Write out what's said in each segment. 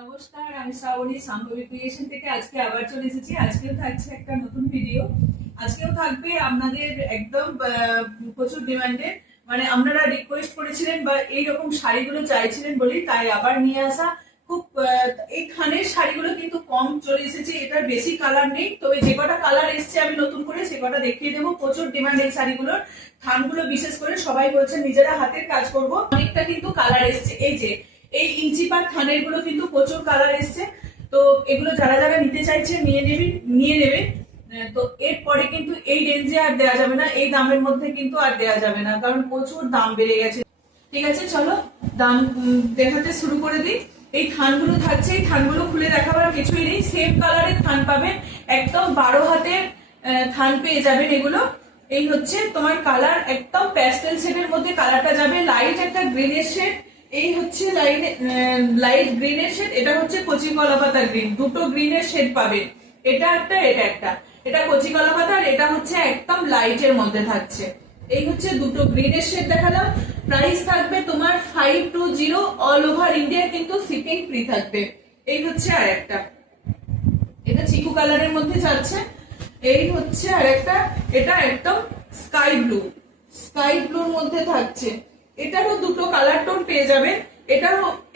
নমস্কার, আমি শ্রাবণী সাম্ভবী ক্রিয়েশন থেকে আজকে আবার চলে এসেছি। আজকেও থাকছে একটা নতুন ভিডিও। আজকেও থাকবে আপনাদের একদম প্রচুর ডিমান্ডের, মানে আপনারা রিকোয়েস্ট করেছিলেন বা এইরকম শাড়িগুলো চাইছিলেন বলেই তাই আবার নিয়ে আসা। খুব এই থানের শাড়িগুলো কিন্তু কম চলে এসেছে, এটার বেশি কালার নেই, তবে যে কটা কালার এসছে আমি নতুন করে সে কটা দেখিয়ে দেবো। প্রচুর ডিমান্ড এই শাড়িগুলোর। থানগুলো বিশেষ করে সবাই বলছেন নিজেরা হাতের কাজ করব, অনেকটা কিন্তু কালার এসছে। এই যে এই ইঞ্চি পার থানের গুলো কিন্তু প্রচুর কালার এসছে, তো এগুলো যারা যারা নিতে চাইছে নিয়ে নেবে। তো এরপরে কিন্তু এই রেঞ্জে আর দেওয়া যাবে না, এই দামের মধ্যে কিন্তু আর দেওয়া যাবে না, কারণ প্রচুর দাম বেড়ে গেছে। ঠিক আছে, চলো দাম দেখাতে শুরু করে দিই। এই থানগুলো থাকছে, এই থানগুলো খুলে দেখাবার কিছুই নেই। সেম কালারের থান পাবেন, একদম 12 হাতের থান পেয়ে যাবেন এগুলো। এই হচ্ছে তোমার কালার, একদম প্যাস্টেল শেডের মধ্যে কালারটা যাবে, লাইট একটা গ্রিনের শেড। এই হচ্ছে লাইট গ্রিনের শেড, এটা হচ্ছে কচি কলা পাতা গ্রিন। দুটো গ্রিনের শেড পাবেন, এটা একটা এটা একটা। এটা কচি কলা পাতা আর এটা হচ্ছে একদম লাইটের মধ্যে থাকছে। এই হচ্ছে দুটো গ্রিনের শেড দেখালাম। প্রাইস থাকবে তোমার 520, অল ওভার ইন্ডিয়া কিন্তু শিপিং ফ্রি থাকবে। এই হচ্ছে আর একটা, এটা চিকু কালারের মধ্যে যাচ্ছে। এই হচ্ছে আর একটা, এটা একদম স্কাই ব্লুর মধ্যে থাকছে। এটারও দুটো কালার টোন পেয়ে যাবেন।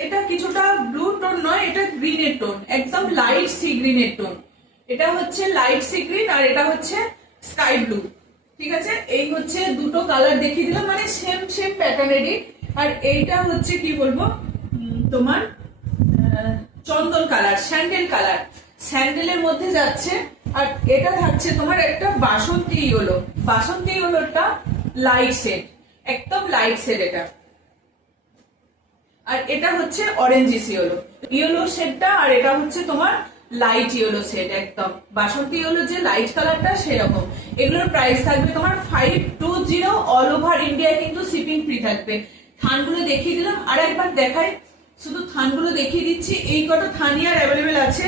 এটা কিছুটা ব্লু টোন নয়, এটা গ্রিনের টোন, একদম লাইট সি গ্রিনের টোন। এটা হচ্ছে লাইট সি গ্রিন আর এটা হচ্ছে স্কাই ব্লু। ঠিক আছে, এই হচ্ছে দুটো কালার দেখিয়ে দিলাম, মানে সেম প্যাটার্নেরই। আর এইটা হচ্ছে কি বলবো তোমার চন্দন কালার, স্যান্ডেলের মধ্যে যাচ্ছে। আর এটা থাকছে তোমার একটা বাসন্তী ইয়েলোটা লাইট শেড, একদম লাইট শেড এটা। আর এটা হচ্ছে অরেঞ্জ ইয়েলো শেডটা, আর এটা হচ্ছে তোমার লাইট ইয়েলো শেড, একদম বাসন্তী ইয়েলো যে লাইট কালারটা সেরকম। এগুলোর প্রাইস থাকবে তোমার 520, অল ওভার ইন্ডিয়া কিন্তু শিপিং ফ্রি থাকবে। থানগুলো দেখিয়ে দিলাম, আর একবার দেখাই, শুধু থানগুলো দেখিয়ে দিচ্ছি। এই কটা থানই আর অ্যাভেলেবেল আছে।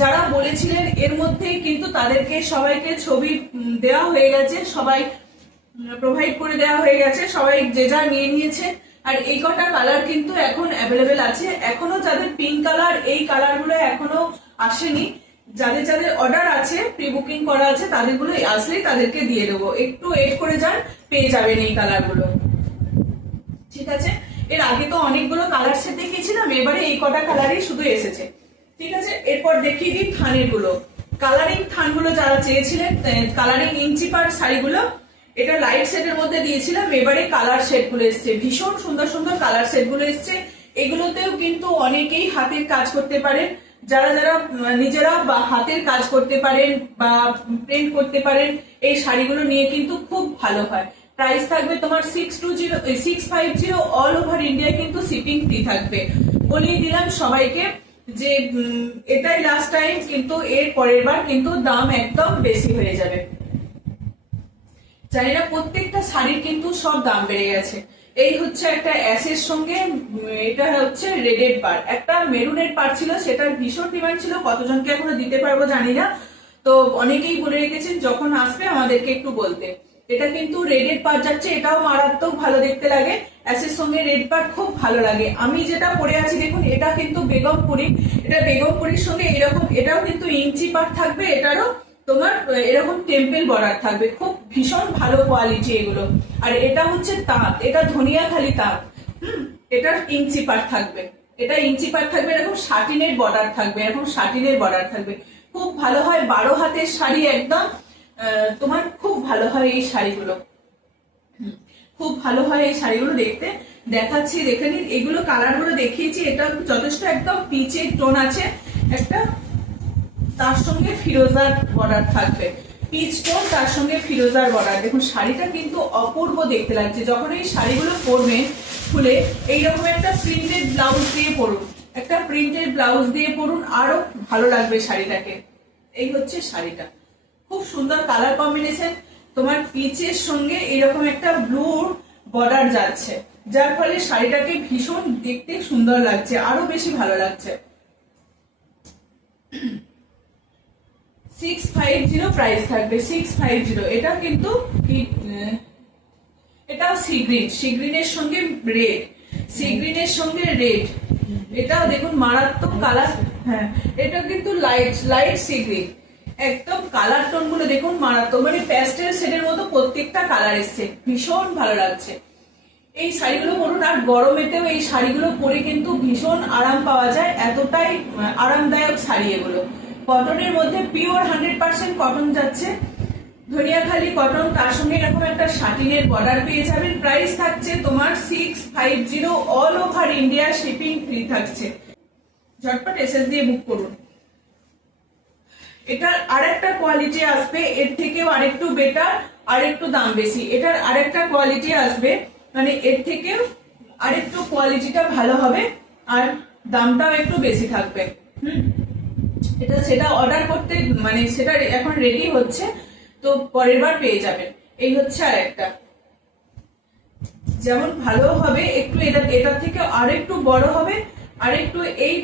যারা বলেছিলেন এর মধ্যে কিন্তু তাদেরকে সবাইকে ছবি দেওয়া হয়ে গেছে, সবাই প্রোভাইড করে দেওয়া হয়ে গেছে, সবাই যে যা নিয়ে নিয়েছে। আর এই কটা কালার কিন্তু এখন অ্যাভেলেবেল আছে। এখনো যাদের পিঙ্ক কালার, এই কালার গুলো এখনো আসেনি, যাদের অর্ডার আছে, প্রি বুকিং করা আছে, তাদেরগুলো আসলেই তাদেরকে দিয়ে দেবো। একটু ওয়েট করে যান, পেয়ে যাবেন এই কালার গুলো। ঠিক আছে, এর আগে তো অনেকগুলো কালার সেট দেখিয়েছিলাম, এবারে এই কটা কালারই শুধু এসেছে। ঠিক আছে, এরপর দেখিয়ে দিই থানের গুলো। কালারিং থানগুলো যারা চেয়েছিলেন, কালারিং ইঞ্চি পার শাড়িগুলো, এটা লাইট শেডের মধ্যে দিয়েছিলাম, এবারে কালার শেড গুলো এসছে, ভীষণ সুন্দর সুন্দর কালার শেড গুলো এসছে। এগুলোতেও কিন্তু অনেকেই হাতের কাজ করতে পারেন, যারা নিজেরা বা হাতের কাজ করতে পারেন বা প্রিন্ট করতে পারেন, এই শাড়িগুলো নিয়ে কিন্তু খুব ভালো হয়। প্রাইস থাকবে তোমার 650, অল ওভার ইন্ডিয়া কিন্তু শিপিং ফ্রি থাকবে। বলিয়ে দিলাম সবাইকে যে এটাই লাস্ট টাইম, কিন্তু এর পরের বার কিন্তু দাম একদম বেশি হয়ে যাবে। জানি না, প্রত্যেকটা শাড়ির কিন্তু সব দাম বেড়ে গেছে। এই হচ্ছে একটা অ্যাশের সঙ্গে, এটা হচ্ছে রেডের পার, একটা মেরুনের পার ছিল, সেটার ভীষণ ডিমান্ড ছিল, কতজনকে এখনো দিতে পারবো জানি না। তো অনেকেই বলে রেখেছেন যখন আসবে আমাদেরকে একটু বলতে। এটা কিন্তু রেডের পার যাচ্ছে, এটাও মারাত্মক ভালো দেখতে লাগে, অ্যাশের সঙ্গে রেড পার খুব ভালো লাগে। আমি যেটা পরে আছি দেখুন, এটা কিন্তু বেগমপুরি, এটা বেগমপুরির সঙ্গে এরকম, এটাও কিন্তু ইঞ্চি পার থাকবে, এটারও তোমার এরকম টেম্পল বর্ডার থাকবে, খুব ভীষণ ভালো কোয়ালিটি এগুলো। আর এটা হচ্ছে তাঁত, এটা ধনিয়াখালি তাঁত। এটার ইঞ্চি পার থাকবে, এরকম শাটিনের বর্ডার থাকবে, খুব ভালো হয়। 12 হাতের শাড়ি, একদম তোমার খুব ভালো হয় এই শাড়িগুলো, খুব ভালো হয় এই শাড়িগুলো দেখতে। দেখাচ্ছি, দেখে নিন, এগুলো কালার গুলো দেখিয়েছি। এটা যথেষ্ট একদম পিচের টোন আছে একটা, তার সঙ্গে ফিরোজার বর্ডার থাকবে, পিচ টোন তার সঙ্গে ফিরোজার বর্ডার। দেখুন শাড়িটা কিন্তু অপূর্ব দেখতে লাগছে। যখন এই শাড়িগুলো পরবেন খুলে, এইরকম একটা প্রিন্টেড ব্লাউজ দিয়ে পরুন, আরো ভালো লাগবে শাড়িটাকে। এই হচ্ছে শাড়িটা, খুব সুন্দর কালার কম্বিনেশন, তোমার পিচের সঙ্গে এইরকম একটা ব্লু বর্ডার যাচ্ছে, যার ফলে শাড়িটাকে ভীষণ দেখতে সুন্দর লাগছে, আরো বেশি ভালো লাগছে। 650 প্রাইস থাকবে, 650। এটা কিন্তু এটাও সি গ্রিনের সঙ্গে রেড, এটাও দেখুন মারাত্মক কালার। হ্যাঁ, এটা কিন্তু লাইট লাইট সি গ্রিন, একদম কালার টোন গুলো দেখুন মারাত্মক, মানে প্যাস্টেল শেডের মতো প্রত্যেকটা কালার এসছে, ভীষণ ভালো লাগছে। এই শাড়িগুলো পরুন, আর গরমেতেও এই শাড়িগুলো পরে কিন্তু ভীষণ আরাম পাওয়া যায়, এতটাই আরামদায়ক শাড়ি এগুলো। কটনের মধ্যে পিওর 100% কটন যাচ্ছে, ধনিয়াখালি কটন, তার সঙ্গে এরকম একটা শাটিনের বর্ডার পেয়ে যাবেন। প্রাইস থাকছে তোমার 650, all over India shipping free থাকছে। ঝটপট এসএস দিয়ে বুক করুন। এটার আরেকটা কোয়ালিটি আসবে, এর থেকেও আরেকটু বেটার, আরেকটু দাম বেশি। এটার আরেকটা কোয়ালিটি আসবে, মানে এর থেকেও আরেকটু কোয়ালিটিটা ভালো হবে, আর দামটাও একটু বেশি থাকবে। এটা সেটা অর্ডার করতে, মানে সেটা এখন রেডি হচ্ছে, তো পরের বার পেয়ে যাবেন। এই হচ্ছে আরেকটা, যেমন ভালো হবে একটু, এটার থেকে আরেকটু বড় হবে, আর একটু এই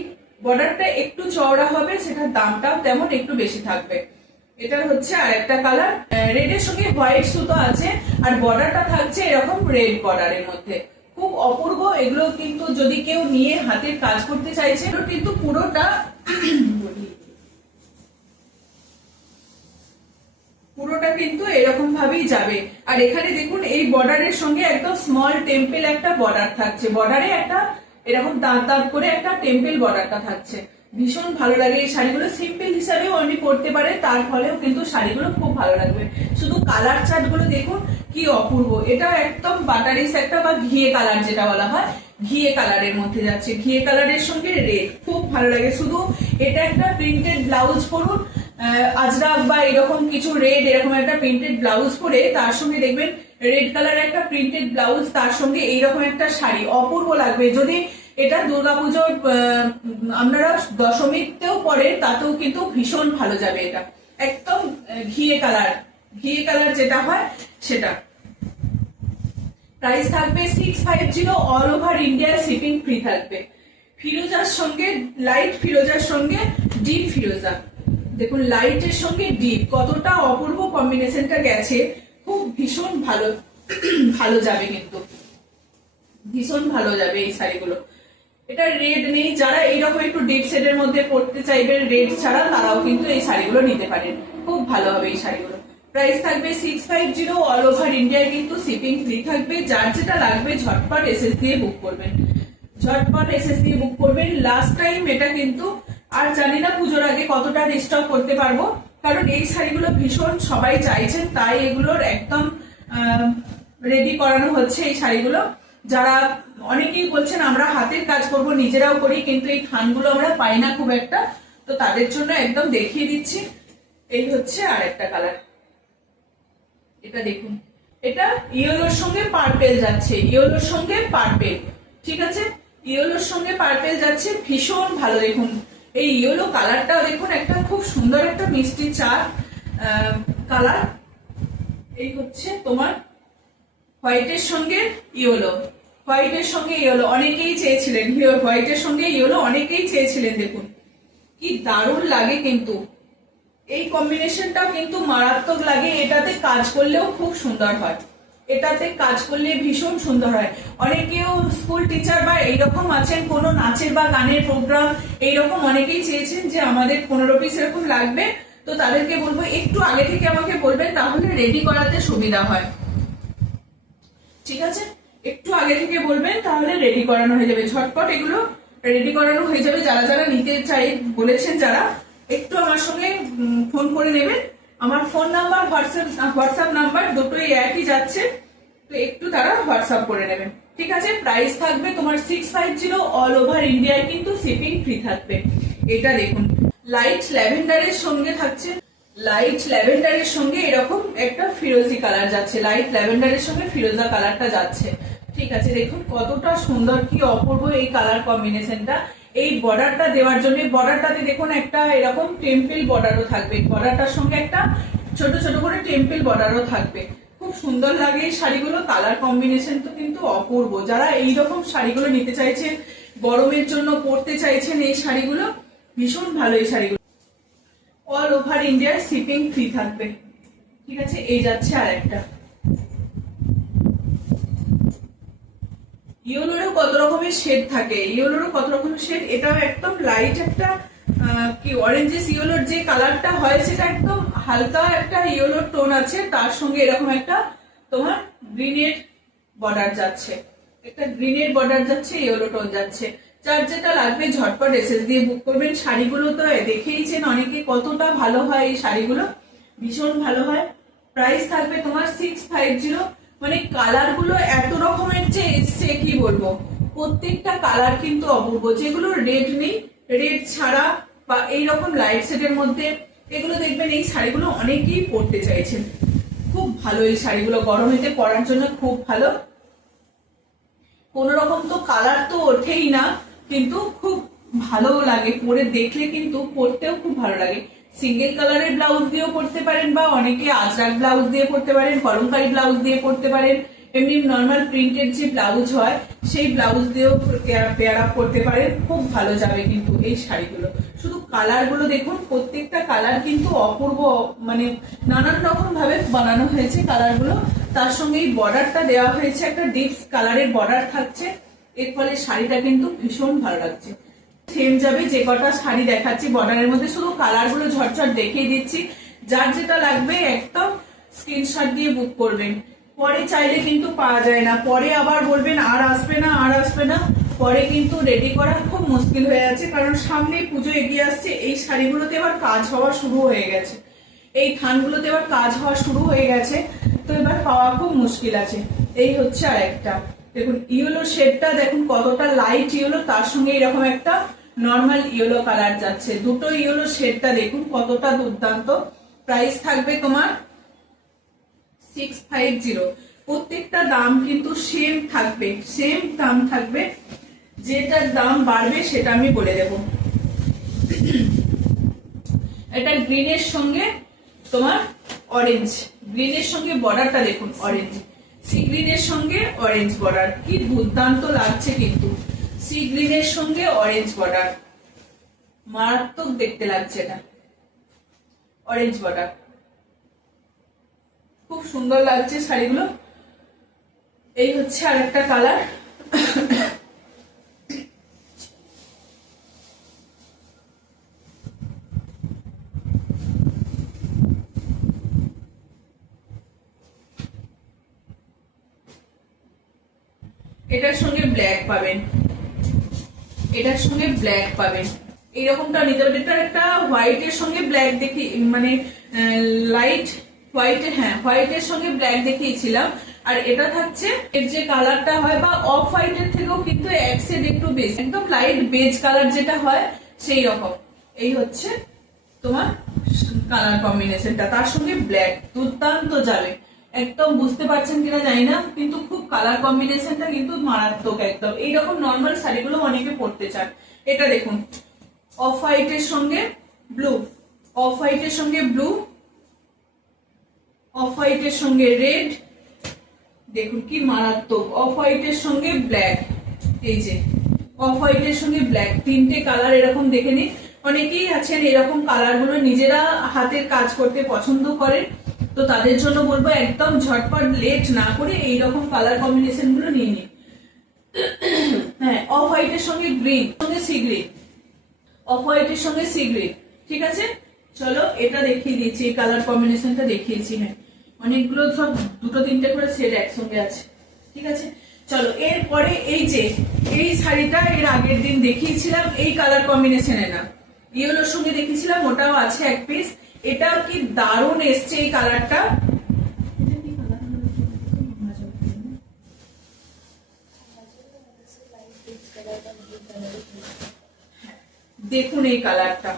বর্ডারটা একটু চওড়া হবে, সেটার দামটাও তেমন একটু বেশি থাকবে। এটার হচ্ছে আরেকটা কালার, রেডের সঙ্গে হোয়াইট সুতো আছে, আর বর্ডারটা থাকছে এরকম রেড বর্ডারের মধ্যে, খুব অপূর্ব। এগুলো কিন্তু যদি কেউ নিয়ে হাতের কাজ করতে চাইছে, কিন্তু পুরোটা কিন্তু এরকম ভাবেই যাবে। আর এখানে দেখুন এই বর্ডারের সঙ্গে একদম স্মল টেম্পল একটা বর্ডার থাকছে, বর্ডারে একটা এরকম দাঁত দাঁত করে একটা টেম্পল বর্ডারটা থাকছে, ভীষণ ভালো লাগে। এই শাড়িগুলো সিম্পল হিসাবেও অনেক পরতে পারে, তার ফলেও কিন্তু শাড়িগুলো খুব ভালো লাগবে। শুধু কালার চার্ট গুলো দেখুন কি অপূর্ব। এটা একদম বাটারিস একটা বা ঘিয়ে কালার যেটা বলা হয়, ঘিয়ে কালারের মধ্যে যাচ্ছে, ঘিয়ে কালারের সঙ্গে রেড, খুব ভালো লাগে। শুধু এটা একটা প্রিন্টেড ব্লাউজ পরুন, আজরাক বা এরকম কিছু রেড, এরকম একটা প্রিন্টেড ব্লাউজ পরে তার সঙ্গে দেখবেন রেড কালারের একটা প্রিন্টেড ব্লাউজ, তার সঙ্গে এইরকম একটা শাড়ি, অপূর্ব লাগবে। যদি এটা দুর্গাপুজোর আপনারা দশমীতেও পরেন, তাতেও কিন্তু ভীষণ ভালো যাবে। এটা একদম ঘিয়ে কালার, ঘিয়ে কালার যেটা হয় সেটা। প্রাইস থাকবে 650, all over India shipping free থাকবে। ফিরোজার সঙ্গে, লাইট ফিরোজার সঙ্গে ডিপ ফিরোজা, দেখুন লাইটের সঙ্গে ডিপ কতটা অপূর্ব কম্বিনেশনটা গেছে, খুব ভীষণ ভালো ভালো যাবে, কিন্তু ভীষণ ভালো যাবে এই শাড়িগুলো। এটা রেড নেই, যারা এইরকম একটু ডিপ শেডের মধ্যে পড়তে চাইবেন রেড ছাড়া, তারাও কিন্তু এই শাড়িগুলো নিতে পারেন, খুব ভালো হবে এই শাড়িগুলো। প্রাইস থাকবে 650, অল ওভার ইন্ডিয়ায় কিন্তু শিপিং ফ্রি থাকবে। যার যেটা লাগবে ঝটপট এসএস দিয়ে বুক করবেন, ঝটপট এসএস দিয়ে বুক করবেন। লাস্ট টাইম এটা কিন্তু, আর জানি না পুজোর আগে কতটা রিস্টক করতে পারবো, কারণ এই শাড়িগুলো ভীষণ সবাই চাইছেন, তাই এগুলোর একদম রেডি করানো হচ্ছে এই শাড়িগুলো। যারা অনেকেই বলছেন আমরা হাতের কাজ করব, নিজেরাও করি, কিন্তু এই থানগুলো আমরা পাই না খুব একটা, তো তাদের জন্য একদম দেখিয়ে দিচ্ছি। এই হচ্ছে আর একটা কালার, এটা দেখুন, এটা ইয়েলোর সঙ্গে পার্পেল যাচ্ছে, ইয়েলোর সঙ্গে পার্পেল, ঠিক আছে, ইয়েলোর সঙ্গে পার্পেল যাচ্ছে, ভীষণ ভালো। দেখুন এই ইয়েলো কালারটা দেখুন, একটা খুব সুন্দর একটা মিষ্টি চার কালার। এই হচ্ছে তোমার হোয়াইটের সঙ্গে ইয়েলো, হোয়াইটের সঙ্গে ইয়েলো অনেকেই চেয়েছিলেন, হোয়াইটের সঙ্গে ইয়েলো অনেকেই চেয়েছিলেন। দেখুন কি দারুণ লাগে, কিন্তু এই কম্বিনেশনটাও কিন্তু মারাত্মক লাগে। এটাতে কাজ করলেও খুব সুন্দর হয়, এটাতে কাজ করলে ভীষণ সুন্দর হয়। অনেকেও স্কুল টিচার বা এইরকম আছেন, কোনো নাচের বা গানের প্রোগ্রাম এইরকম অনেকেই চেয়েছেন যে আমাদের 15 পিস এরকম লাগবে, তো তাদেরকে বলবো একটু আগে থেকে আমাকে বলবেন, তাহলে রেডি করাতে সুবিধা হয়, ঠিক আছে, একটু আগে থেকে বলবেন, তাহলে রেডি করানো হয়ে যাবে, ঝটপট এগুলো রেডি করানো হয়ে যাবে। যারা যারা নিতে চাই বলেছেন, যারা একটু আমার সঙ্গে ফোন করে নেবেন, আমার ফোন নাম্বার হোয়াটসঅ্যাপ নাম্বার দুটোই একই যাচ্ছে, তো একটু তারা হোয়াটসঅ্যাপ করে নেবেন, ঠিক আছে। প্রাইস থাকবে তোমার 650, অল ওভার ইন্ডিয়ায় কিন্তু শিপিং ফ্রি থাকবে। এটা দেখুন লাইট ল্যাভেন্ডারের সঙ্গে থাকছে, লাইট ল্যাভেন্ডারের সঙ্গে এরকম একটা ফিরোজি কালার যাচ্ছে, লাইট ল্যাভেন্ডারের সঙ্গে ফিরোজা কালারটা যাচ্ছে, ঠিক আছে। দেখুন কতটা সুন্দর, কি অপূর্ব এই কালার কম্বিনেশনটা। এই বর্ডারটা দেওয়ার জন্য, বর্ডারটাতে দেখুন একটা এরকম টেম্পল বর্ডারও থাকবে, বর্ডারটার সঙ্গে একটা ছোট ছোট করে টেম্পল বর্ডারও থাকবে, খুব সুন্দর লাগে এই শাড়িগুলো। কালার কম্বিনেশন তো কিন্তু অপূর্ব। যারা এইরকম শাড়িগুলো নিতে চাইছেন, গরমের জন্য পরতে চাইছেন, এই শাড়িগুলো ভীষণ ভালো। এই শাড়িগুলো অল ওভার ইন্ডিয়ার শিপিং ফ্রি থাকবে, ঠিক আছে। এই যাচ্ছে আর একটা ইয়েলোরও কত রকমের শেড থাকে, ইয়েলোরও কত রকমের শেড। এটাও একদম লাইট একটা কি অরেঞ্জেস ইয়েলোর যে কালারটা হয় সেটা একদম হালকা একটা ইয়েলোর টোন আছে, তার সঙ্গে এরকম একটা তোমার গ্রিনের বর্ডার যাচ্ছে, একটা গ্রিনের বর্ডার যাচ্ছে, ইয়েলো টোন যাচ্ছে। যার যেটা লাগবে ঝটপট এসএস দিয়ে বুক করবেন। শাড়িগুলো তো দেখেইছেন অনেকে কতটা ভালো হয়, এই শাড়িগুলো ভীষণ ভালো হয়। প্রাইস থাকবে তোমার 650। মানে কালার গুলো এত রকমের যে এসছে কি বলবো, প্রত্যেকটা কালার কিন্তু অপূর্ব। যেগুলো রেড নেই, রেড ছাড়া বা এইরকম লাইট শেডের মধ্যে, এগুলো দেখবেন এই শাড়িগুলো অনেকেই পরতে চাইছেন। খুব ভালো এই শাড়িগুলো, গরমেতে পরার জন্য খুব ভালো। কোন রকম তো কালার তো ওঠেই না, কিন্তু খুব ভালো লাগে পরে, দেখলে কিন্তু পরতেও খুব ভালো লাগে। সিঙ্গেল কালারের ব্লাউজ দিয়েও পরতে পারেন, বা অনেকে আজরাক ব্লাউজ দিয়ে পরতে পারেন, কলমকারি ব্লাউজ দিয়ে পরতে পারেন, এমনি নর্মাল প্রিন্টেড যে ব্লাউজ হয় সেই ব্লাউজ দিয়েও পেয়ার আপ করতে পারেন। খুব ভালো যাবে কিন্তু এই শাড়িগুলো। শুধু কালার গুলো দেখুন, প্রত্যেকটা কালার কিন্তু অপূর্ব, মানে নানান রকম ভাবে বানানো হয়েছে কালার গুলো। তার সঙ্গে এই বর্ডারটা দেওয়া হয়েছে, একটা ডিপ কালারের বর্ডার থাকছে, এর ফলে শাড়িটা কিন্তু ভীষণ ভালো লাগছে। সেম যাবে যে কটা শাড়ি দেখাচ্ছি বর্ডারের মধ্যে, শুধু কালার গুলো ঝটঝট দেখিয়ে দিচ্ছি। যার যেটা লাগবে একদম স্ক্রিনশট দিয়ে বুক করবেন, পরে চাইলে কিন্তু পাওয়া যায় না, পরে আবার বলবেন আর আসবে না, আর আসবে না, পরে কিন্তু রেডি করা খুব মুশকিল হয়ে যাচ্ছে। কারণ সামনে পুজো এগিয়ে আসছে, এই শাড়িগুলোতে এবার কাজ হওয়া শুরু হয়ে গেছে, এই থানগুলোতে এবার কাজ হওয়া শুরু হয়ে গেছে, তো এবার পাওয়া খুব মুশকিল আছে। এই হচ্ছে আর একটা দেখুন ইয়েলো শেডটা, দেখুন কতটা লাইট ইয়েলো, তার সঙ্গে এরকম একটা নর্মাল ইয়েলো কালার যাচ্ছে, দুটো ইয়েলো শেডটা দেখুন কতটা দুর্দান্ত। প্রাইস থাকবে তোমার 650। প্রত্যেকটা দাম কিন্তু সেম থাকবে, সেম দাম থাকবে, যেটার দাম বাড়বে সেটা আমি বলে দেব। এটা গ্রিনের সঙ্গে তোমার অরেঞ্জ, গ্রিনের সঙ্গে বর্ডারটা দেখুন অরেঞ্জ, সি গ্রিনের সঙ্গে অরেঞ্জ বর্ডার, কি দুর্দান্ত লাগছে কিন্তু। সি গ্রিনের সঙ্গে অরেঞ্জ বর্ডার, মারাত্মক দেখতে লাগছে এটা, অরেঞ্জ বর্ডার খুব সুন্দর লাগছে শাড়িগুলো। এই হচ্ছে আরেকটা কালার, এটার সঙ্গে ব্ল্যাক পাবেন, এটার সঙ্গে ব্ল্যাক পাবেন, এইরকমটা নিতে হবে। এটা একটা হোয়াইটের সঙ্গে ব্ল্যাক দেখি, মানে লাইট হোয়াইট, হ্যাঁ হোয়াইটের সঙ্গে ব্ল্যাক দেখিয়েছিলাম। আর এটা থাকছে এর যে কালারটা হয়, বা অফ হোয়াইটের থেকেও কিন্তু এক শেড একটু বেশ, একদম লাইট বেজ কালার যেটা হয় সেই রকম। এই হচ্ছে তোমার কালার কম্বিনেশনটা, তার সঙ্গে ব্ল্যাক দুর্দান্ত যাবে। একদম বুঝতে পারছেন কিনা জানি না, কিন্তু খুব কালার কম্বিনেশনটা কিন্তু মারাত্মক একদম। এইরকম নর্মাল শাড়িগুলো অনেকে পরতে চান। এটা দেখুন অফ হোয়াইটের সঙ্গে ব্লু, অফ হোয়াইটের সঙ্গে ব্লু, অফ হোয়াইটের সঙ্গে রেড, দেখুন কি মারাত্মক, অফ হোয়াইটের সঙ্গে ব্ল্যাক, এই যে অফ হোয়াইটের সঙ্গে ব্ল্যাক, তিনটে কালার এরকম দেখে নিন। অনেকেই আছেন এরকম কালার গুলো নিজেরা হাতের কাজ করতে পছন্দ করেন, তো তাদের জন্য বলবো একদম ঝটপট লেট না করে এইরকম কালার কম্বিনেশন গুলো নিয়ে নিন। হ্যাঁ অফ হোয়াইটের সঙ্গে গ্রিন, সঙ্গে সি গ্রিন, অফ হোয়াইটের সঙ্গে সি গ্রিন, ঠিক আছে। চলো এটা দেখিয়ে দিয়েছি, এই কালার কম্বিনেশনটা দেখিয়েছি। হ্যাঁ অনেকগুলো সব দুটো তিনটে করে শেড একসঙ্গে আছে, ঠিক আছে। চলো এরপরে এই যে এই শাড়িটা এর আগের দিন দেখিয়েছিলাম এই কালার কম্বিনেশনে, না ইয়েলোর সঙ্গে দেখিয়েছিলাম, ওটাও আছে এক পিস। এটাও কি দারুণ এসছে এই কালারটা, দেখুন এই কালারটা,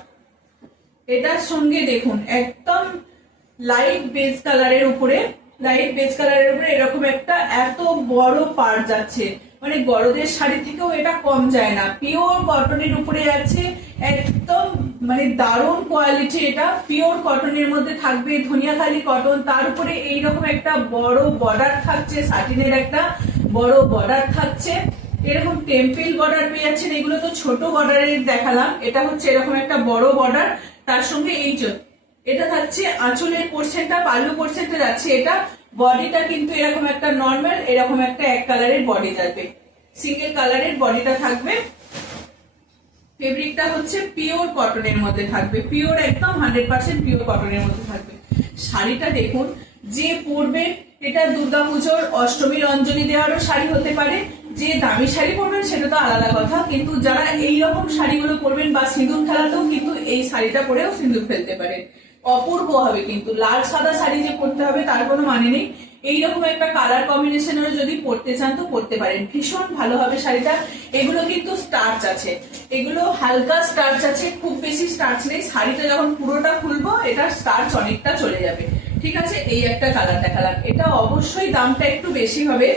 এটার সঙ্গে দেখুন একদম লাইট বেজ কালারের উপরে, লাইট বেজ কালারের উপরে এরকম একটা এত বড় পাড় যাচ্ছে, মানে বড়দের শাড়ি থেকেও এটা কম যায় না, পিওর কটনের উপরে যাচ্ছে একদম, মানে দারুণ কোয়ালিটি। এটা পিওর কটনের মধ্যে থাকবে, ধনিয়াখালি কটন, তার উপরে এইরকম একটা বড় বর্ডার থাকছে, সাটিনের একটা বড় বর্ডার থাকছে, এরকম টেম্পল বর্ডার পেয়ে যাচ্ছেন। এগুলো তো ছোট বর্ডারের দেখালাম, এটা হচ্ছে এরকম একটা বড় বর্ডার, তার সঙ্গে এই এটা থাকছে আঁচলের পোর্শনটা, পাল্লু পোর্শনটা যাচ্ছে, এটা বডিটা কিন্তু এরকম একটা নর্মাল, এরকম একটা এক কালারের বডি যাবে, সিঙ্গেল কালারের বডিটা থাকবে। ফেব্রিকটা হচ্ছে পিওর কটনের মধ্যে থাকবে, পিওর একদম 100% পিওর কটনের মধ্যে থাকবে। শাড়িটা দেখুন, যে পরবেন এটা দুর্গাপুজোর অষ্টমী রঞ্জনী দেওয়ারও শাড়ি হতে পারে, যে দামি শাড়ি পরবেন সেটা তো আলাদা কথা, কিন্তু যারা এইরকম শাড়িগুলো পরবেন বা সিঁদুর খেলাতেও কিন্তু এই শাড়িটা পরেও সিঁদুর ফেলতে পারে, অপূর্ব হবে। কিন্তু লাল সাদা শাড়ি যে পরতে হবে তার কোনো মানে নেই, এইরকম একটা কালার কম্বিনেশনেরও যদি পরতে চান তো পরতে পারেন, ভীষণ ভালো হবে শাড়িটা। এগুলো কিন্তু স্টার্চ আছে, এগুলো হালকা স্টার্চ আছে, খুব বেশি স্টার্চ নেই। শাড়িটা যখন পুরোটা খুলবো এটা স্টার্চ অনেকটা চলে যাবে। ঠিক আছে, এই একটা কালার দেখালাম, এটা অবশ্যই দামটা একটু বেশি হবে।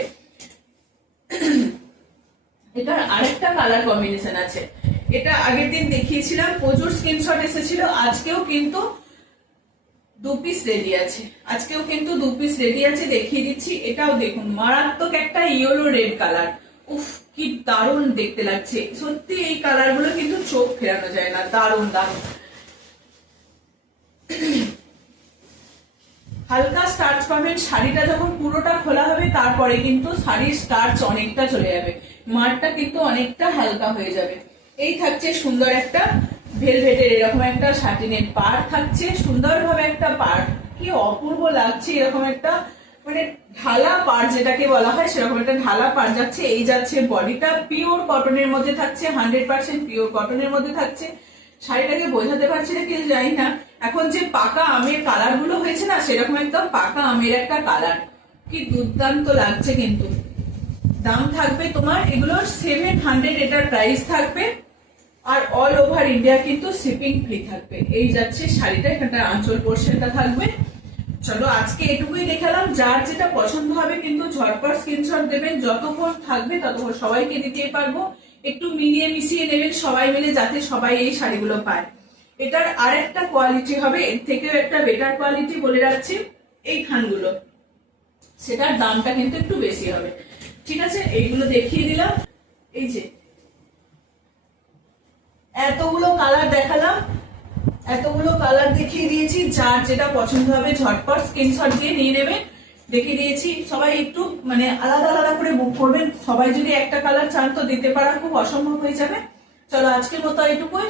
এটার আরেকটা কালার কম্বিনেশন আছে, এটা আগের দিন দেখিয়েছিলাম, প্রচুর স্ক্রিনশট এসেছিল। আজকেও কিন্তু 2 পিস রেডি আছে, আজকেও কিন্তু 2 পিস রেডি আছে, দেখিয়ে দিচ্ছি। এটাও দেখুন, মারাত্মক একটা ইয়েলো রেড কালার, উফ কি দারুণ দেখতে লাগছে সত্যি। এই কালার গুলো কিন্তু চোখ ফেরানো যায় না, দারুণ দারুণ। হালকা স্টার্চ পাবেন, শাড়িটা যখন পুরোটা খোলা হবে তারপরে কিন্তু শাড়ির স্টার্চ অনেকটা চলে যাবে, মারটা কিন্তু অনেকটা হালকা হয়ে যাবে। এই থাকছে সুন্দর একটা ভেলভেটের এরকম একটা সাটিনের পাড় থাকছে, সুন্দরভাবে একটা পাড়, কি অপূর্ব লাগছে। এরকম একটা মানে ঢালা পাড় যেটাকে বলা হয়, সেরকম একটা ঢালা পাড় যাচ্ছে। এই যাচ্ছে বডিটা পিওর কটনের মধ্যে থাকছে, 100% পিওর কটনের মধ্যে থাকছে। শাড়িটাকে বোঝাতে পারছি না কিছু জানি না, এখন যে পাকা আমের কালার গুলো হয়েছে না, সেরকম একদম পাকা আমের একটা কালার, কি দুর্দান্ত লাগছে। কিন্তু দাম থাকবে তোমার এগুলোর 700, এটার প্রাইস থাকবে। আর অল ওভার ইন্ডিয়া কিন্তু শিপিং ফ্রি থাকবে। এই যাচ্ছে শাড়িটা, এখানটা আঁচল পোর্শনটা থাকবে। চলো আজকে এটুকুই দেখালাম, যার যেটা পছন্দ হবে কিন্তু ঝটপট স্ক্রিনশট দেবেন, যতক্ষণ থাকবে ততক্ষণ সবাইকে দিতে পারবো। একটু মিলিয়ে মিশিয়ে নেবেন সবাই মিলে, যাতে সবাই এই শাড়িগুলো পায়। এটার আরেকটা কোয়ালিটি হবে, এর থেকেও একটা বেটার কোয়ালিটি বলে রাখছি, এই খানগুলো, সেটার দামটা কিন্তু একটু বেশি হবে। ঠিক আছে, এইগুলো দেখিয়ে দিলাম। এই যে এতগুলো কালার দেখালাম, এতগুলো কালার দেখিয়ে দিয়েছি, যার যেটা পছন্দ হবে ঝটপট স্ক্রিনশট দিয়ে নিয়ে নেবেন। দেখিয়ে দিয়েছি, সবাই একটু মানে আলাদা আলাদা করে বুক করবেন, সবাই যদি একটা কালার চান তো দিতে পারা খুব অসম্ভব হয়ে যাবে। চলো আজকের মতো এটুকুই।